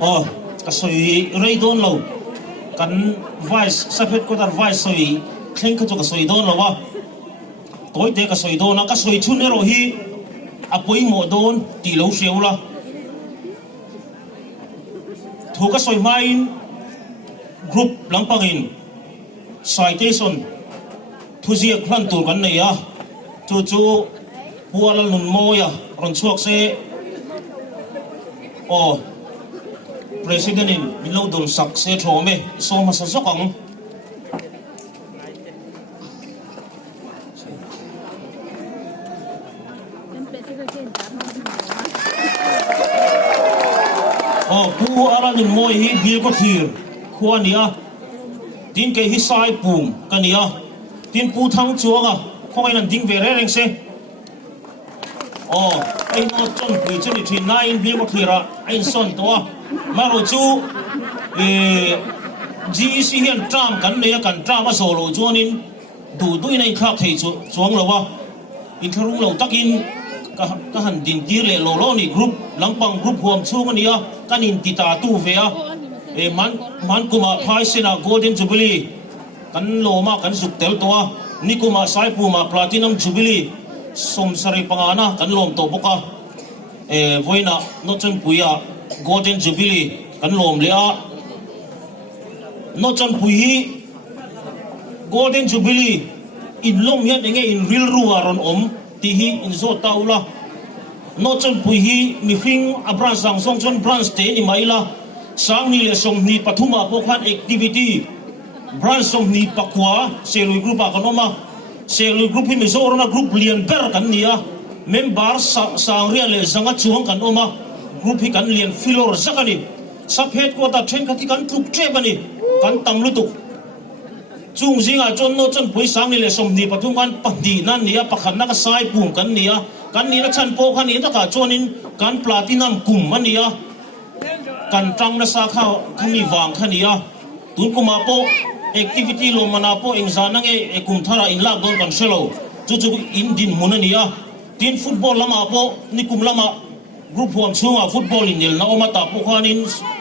ka soi rei don lo kan vice saphet ko dar vice soi thleng ka chu ka soi don lo wa toy te ka soi don ka soi chun ero hi apoi mo don ti lo seula thu ka soi main group lampangin citation thu zia khlan tur kan nei a chu puala nun moya ron chuak se president in below dol sak se thome so ma sa sokang pu ara nun moi hi bil ko thir khuania tin ke hi sai pum kania tin pu thang chuanga khoi nan ding ve reng se ai no chon pui chen ni thin nine bil ko thira ai son to maro chu GEC hian tram kan ne kan tram a solo chuanin du nei khak thei chu chuang lo wa in tharung lo takin ka han din tir le lo ni group lampang group huam chung ania kan in ti ta tu ve a man kuma phai sena golden jubilee kan lo ma kan suk tel to a nikuma sai pu ma platinum jubilee som sari pangana kan lom to boka voina no chen puya golden jubilee kan lom le a no chen pui golden jubilee in lom hian enge in real ruaron ti hi in zo taula no chen pui hi mi hring abran sang song chon branch te ni maila sang ni le som ni pathuma po khan activity branch som ni pakwa selui group a kanoma selui group hi mizorona group lian ber kan nia member sang ria le zanga chuang kan oma group hi kan lian filor zakani saphet ko ta thren khati kan tuk tre bani kan tamlu tuk chung zinga chon no chon pui sang ni le som ni pathum kan pandi nan nia pakhan na ka sai pum kan nia kan ni na chan po khan ni ta ka chonin kan platinum kum mania kan tang na sa kha khani wang khania tun kuma po activity lo mana po engzanang kum thara in lak don kan selo chu in din munania tin football lama po ni kum lama group huam chunga football in nil na oma ta po khanin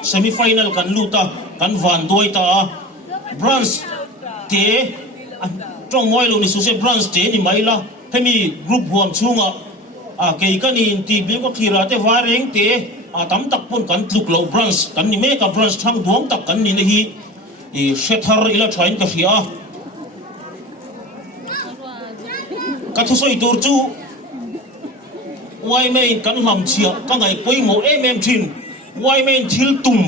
semi final kan luta kan van doi ta bronze te trong moi lo ni su se bronze te ni maila hemi group huam chunga ke kani ti bil ko khira te wareng te tam tak pon kan tluk lo bronze kan ni me ka bronze thang duang tak kan ni hi shetar ila train ka fia ka thu soi tur chu wai main kan lam chia ka ngai poi mo thin wai main thil tum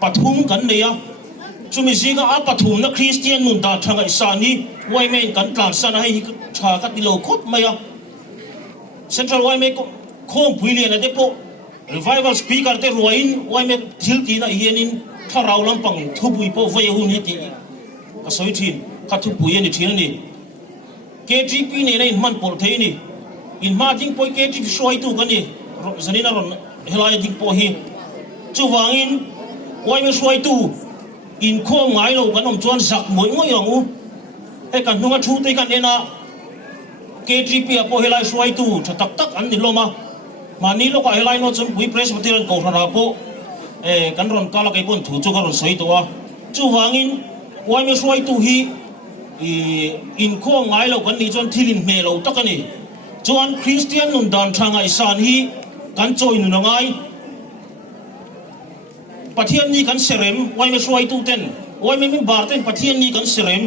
pathum kan neya chumi jiga a pathum na christian nun da thangai sani wai main kan tlan sana hi tha ka tilo khot maya central wai main khom puili na de po revival speaker te ruain wai main thil ti na hianin tharau lampang thubui po vai hu ni ti ka soi thin ka thu pui ni thin ni KGP ne in man pol thei ni in ma ding poi KGP soi tu kan ni zanina ron helai ding po hi chu wangin wai me soi tu in kho ngai lo kan om chuan sak moi ngoi yong u e kan nunga thu te kan ena KGP a po helai soi tu tha tak tak an ni loma mani lo ka helai no chum pui press material ko ra po kan ron kala kai pon thu chu ka ron soi to wa chu wangin wai me soi tu hi in kho ngai lo kan ni chon thilin me lo takani chuan christian nun dan thanga isan hi kan choi nu na ngai pathian ni kan serem wai me soi tu ten wai me min bar ten pathian ni kan serem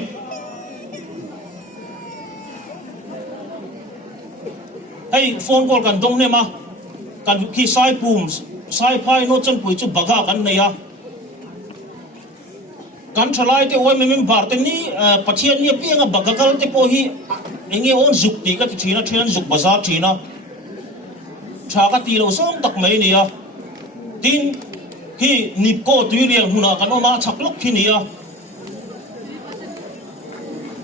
hey phone call kan dong ne ma kan ki sai pum sai phai no chan pui chu baga kan nei a kan thalai te oi memem bar te ni pathian ni pianga bagakal te po hi enge on zuk ti ka thina thian zuk bazar thina tha ka ti lo som tak mai ni a tin hi nip ko tu riang huna kan oma chaklok khi ni a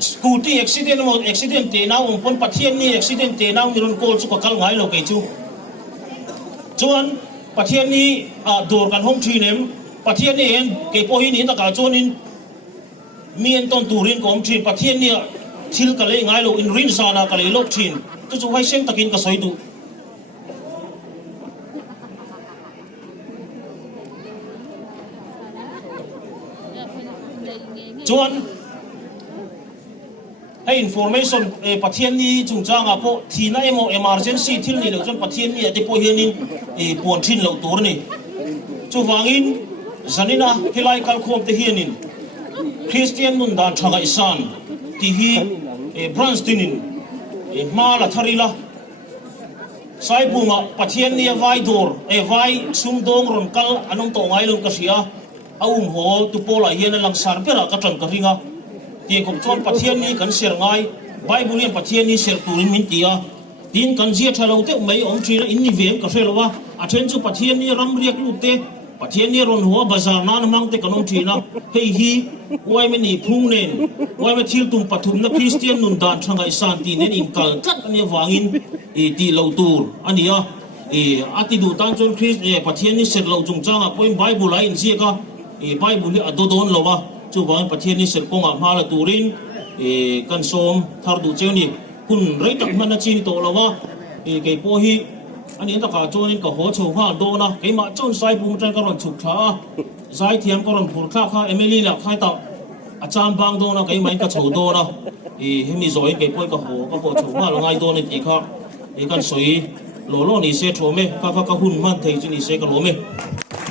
scooty accident te na um pon pathian ni accident te na mi ron kol chu ka kal ngai lo ke chu chuan pathian ni dor kan hom thinem pathian ni en ke po hi ni ta ka chuanin mien ton turin kom thin pathian ni thil ka le ngai lo in rin sana ka le lok thin chu vai seng takin ka soi tu จวนให้ information ประเทศนี้จุงจ้างอ่ะพอทีนั้นemergency ที่นี่เราจนประเทศนี้ที่พอเห็นนี่ปวนทิ้งเราตัวนี่จู่วางินจันนี่นะที่ไล่กัลคอมที่เห็นนี่คริสเตียนมุนดานทางอิสานที่ฮีบรันสตินินมาละทาริละสายบุงอ่ะประเทศนี้ไว้ดอร์ไว้ซุ่มดงรอนกัลอันนั้นตัวไงลงกษีอ่ะเอาหัวตุโปละเย็นลังสารเปล่ากระจันกระริงอ่ะที่ผมชวนประเทศนี้กันเสียงไงไบเบิลเนี่ยประเทศนี้เสียตูรินมินตีอ่ะทีนกันเสียทะเลาะเตะไม่องค์ที่ละอินนิเวงก็เสียแล้วว่าอาเทนจูประเทศนี้รำเรียกลูกเตะประเทศนี้รอนหัวบาซาร์นั้นมั่งเตะกันองค์ที่นะเฮ้ยฮีไว้ไม่หนีพุ่งเน้นไว้ไม่ทิ้งตุ่มปฐุมนักคริสเตียนนุนดานทางไอซานตีเน้นอินกัลกัดอันนี้วางินตีเหล่าตูร์อันนี้อ่ะอาทิดูตั้งจนคริสประเทศนี้เสร็จเราจงจ้างอ่ะพอไบเบิลไลน์เสียก็ไบเบิลเนี่ยโดนเราว่าจู่วางประเทศนี้เสร็จกงอ่ะมาละตูรินกันสมทาร์ดูเจ้านี่คุณไรตักมันจีนโตแล้วว่าเกี่ยพอฮีอันนี้ถ้าข้าโจนี่ก็หัวโฉมว่าโดนะเกี่ยมาโจนสายบุ้งจันก็รอนฉุกช้าสายเทียมก็รอนผูกข้าเอมิลี่ละใครต่ออาจารย์บางโดนะเกี่ยมันก็โฉโดนะให้มีสอยเกี่ยพอยก็หัวก็โฉมว่าละไงโดนี่กี่ข้ากันสวยโลโลนี่เสียโฉมไหมข้าหุ่นมันเทจินี่เสียก็โลไหม